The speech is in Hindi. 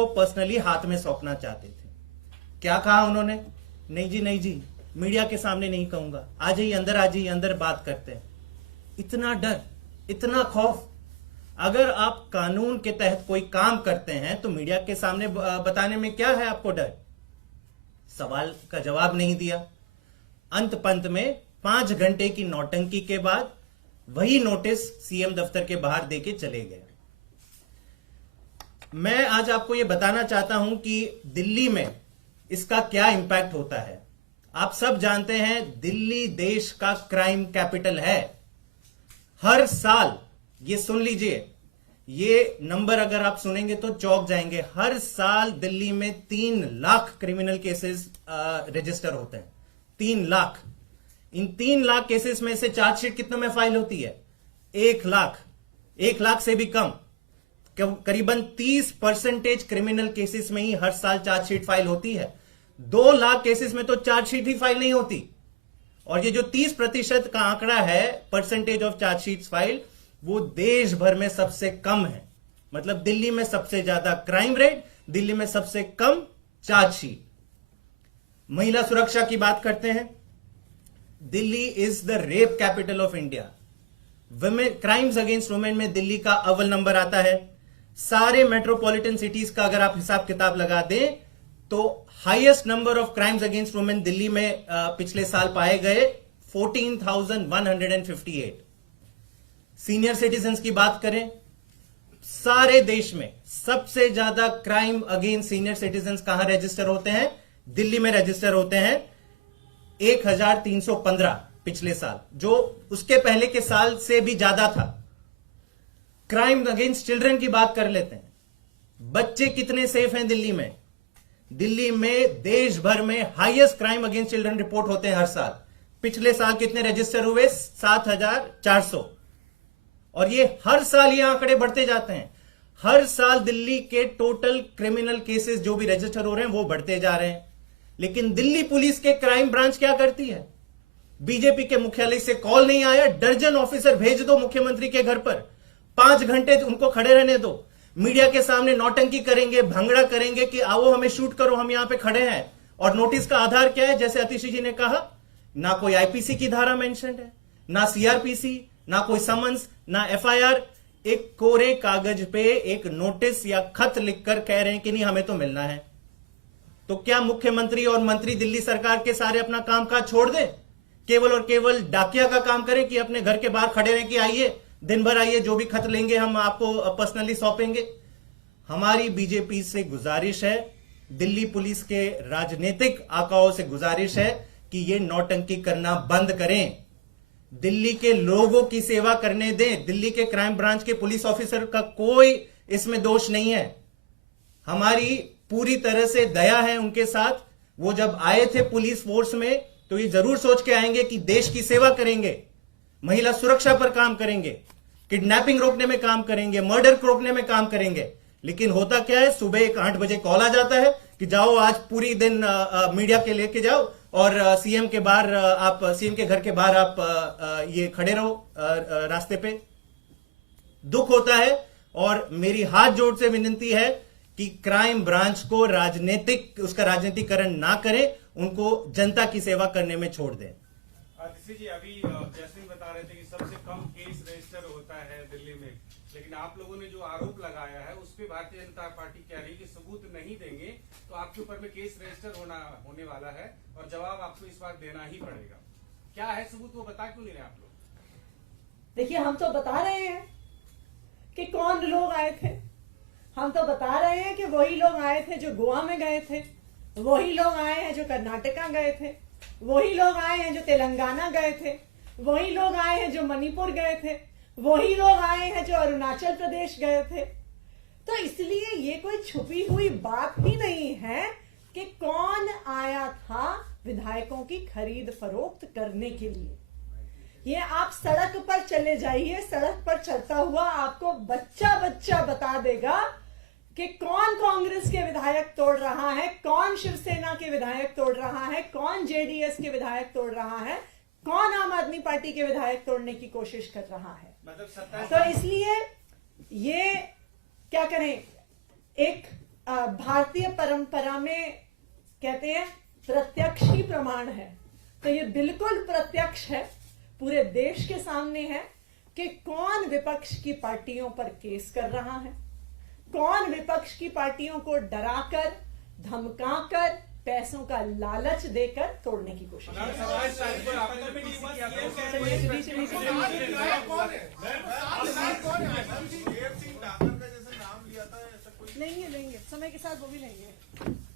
को पर्सनली हाथ में सौंपना चाहते थे। क्या कहा उन्होंने? नहीं जी, मीडिया के सामने नहीं कहूंगा, आ जाइए अंदर बात करते हैं। इतना डर, इतना खौफ। अगर आप कानून के तहत कोई काम करते हैं तो मीडिया के सामने बताने में क्या है आपको डर? सवाल का जवाब नहीं दिया। अंत पंत में 5 घंटे की नौटंकी के बाद वही नोटिस सीएम दफ्तर के बाहर देके चले गए। मैं आज आपको यह बताना चाहता हूं कि दिल्ली में इसका क्या इंपैक्ट होता है। आप सब जानते हैं दिल्ली देश का क्राइम कैपिटल है। हर साल, ये सुन लीजिए, ये नंबर अगर आप सुनेंगे तो चौंक जाएंगे, हर साल दिल्ली में 3 लाख क्रिमिनल केसेस रजिस्टर होते हैं। 3 लाख। इन 3 लाख केसेस में से चार्जशीट कितने में फाइल होती है? 1 लाख। 1 लाख से भी कम। करीबन 30% क्रिमिनल केसेस में ही हर साल चार्जशीट फाइल होती है। 2 लाख केसेस में तो चार्जशीट ही फाइल नहीं होती। और ये जो 30% का आंकड़ा है, परसेंटेज ऑफ चार्जशीट फाइल, वो देश भर में सबसे कम है। मतलब दिल्ली में सबसे ज्यादा क्राइम रेट, दिल्ली में सबसे कम चार्जशीट। महिला सुरक्षा की बात करते हैं। Delhi is the rape capital of India. Women crimes against women में दिल्ली का अव्वल नंबर आता है। सारे मेट्रोपॉलिटन सिटीज का अगर आप हिसाब किताब लगा दें तो highest number of crimes against women Delhi में पिछले साल पाए गए 14,158। सीनियर सिटीजन्स की बात करें, सारे देश में सबसे ज्यादा क्राइम अगेंस्ट सीनियर सिटीजन्स कहां रजिस्टर होते हैं? दिल्ली में रजिस्टर होते हैं 1,315 पिछले साल, जो उसके पहले के साल से भी ज्यादा था। क्राइम अगेंस्ट चिल्ड्रन की बात कर लेते हैं। बच्चे कितने सेफ हैं दिल्ली में? दिल्ली में देश भर में highest crime against children report होते हैं हर साल। पिछले साल कितने रजिस्टर हुए? 7,400। और ये हर साल ये आंकड़े बढ़ते जाते हैं। हर साल दिल्ली के टोटल क्रिमिनल केसेस जो भी रजिस्टर हो रहे हैं वो बढ़ते जा रहे हैं। लेकिन दिल्ली पुलिस के क्राइम ब्रांच क्या करती है? बीजेपी के मुख्यालय से कॉल नहीं आया, दर्जन ऑफिसर भेज दो मुख्यमंत्री के घर पर, 5 घंटे उनको खड़े रहने दो, मीडिया के सामने नौटंकी करेंगे, भंगड़ा करेंगे कि आओ हमें शूट करो, हम यहां पे खड़े हैं। और नोटिस का आधार क्या है? जैसे अतिशी जी ने कहा, ना कोई आईपीसी की धारा मेंशन है, ना सीआरपीसी, ना कोई समन्स, ना एफआईआर। एक कोरे कागज पे एक नोटिस या खत लिखकर कह रहे हैं कि नहीं हमें तो मिलना है। तो क्या मुख्यमंत्री और मंत्री दिल्ली सरकार के सारे अपना कामकाज छोड़ दें, केवल और केवल डाकिया का काम करें कि अपने घर के बाहर खड़े रहें कि आइए दिन भर आइए, जो भी खत लेंगे हम आपको पर्सनली सौंपेंगे? हमारी बीजेपी से गुजारिश है, दिल्ली पुलिस के राजनीतिक आकाओं से गुजारिश है कि ये नौटंकी करना बंद करें, दिल्ली के लोगों की सेवा करने दें। दिल्ली के क्राइम ब्रांच के पुलिस ऑफिसर का कोई इसमें दोष नहीं है। हमारी पूरी तरह से दया है उनके साथ। वो जब आए थे पुलिस फोर्स में तो ये जरूर सोच के आएंगे कि देश की सेवा करेंगे, महिला सुरक्षा पर काम करेंगे, किडनैपिंग रोकने में काम करेंगे, मर्डर रोकने में काम करेंगे। लेकिन होता क्या है, सुबह 8 बजे कॉल आ जाता है कि जाओ आज पूरी दिन मीडिया के लेके जाओ और सीएम के बाहर आप सीएम के घर के बाहर आप ये खड़े रहो रास्ते पे। दुख होता है और मेरी हाथ जोड़ से विनती है कि क्राइम ब्रांच को उसका राजनीतिकरण ना करें, उनको जनता की सेवा करने में छोड़ दें। आतिशी जी, अभी जैस्मिन बता रहे थे कि सबसे कम केस रजिस्टर होता है दिल्ली में, लेकिन आप लोगों ने जो आरोप लगाया है उस पर भारतीय जनता पार्टी कह रही है कि सबूत नहीं देंगे तो आपके ऊपर में केस रजिस्टर होने वाला है और जवाब आपको इस बार देना ही पड़ेगा। क्या है सबूत, वो बता क्यों नहीं रहे आप लोग? देखिए, हम तो बता रहे हैं कि कौन लोग आए थे। हम तो बता रहे हैं कि वही लोग आए थे जो गोवा में गए थे, वही लोग आए हैं जो कर्नाटका गए थे, वही लोग आए हैं जो तेलंगाना गए थे, वही लोग आए हैं जो मणिपुर गए थे, वही लोग आए हैं जो अरुणाचल प्रदेश गए थे। तो इसलिए ये कोई छुपी हुई बात ही नहीं है कि कौन आया था विधायकों की खरीद फरोख्त करने के लिए। ये आप सड़क पर चले जाइए, सड़क पर चलता हुआ आपको बच्चा बच्चा बता देगा कि कौन कांग्रेस के विधायक तोड़ रहा है, कौन शिवसेना के विधायक तोड़ रहा है, कौन जेडीएस के विधायक तोड़ रहा है, कौन आम आदमी पार्टी के विधायक तोड़ने की कोशिश कर रहा है। मतलब तो इसलिए ये क्या करें, एक भारतीय परंपरा में कहते हैं प्रत्यक्ष ही प्रमाण है, तो ये बिल्कुल प्रत्यक्ष है, पूरे देश के सामने है कि कौन विपक्ष की पार्टियों पर केस कर रहा है, कौन विपक्ष की पार्टियों को डराकर धमकाकर पैसों का लालच देकर तोड़ने की कोशिश कर रहा है। लेंगे समय के साथ वो भी लेंगे।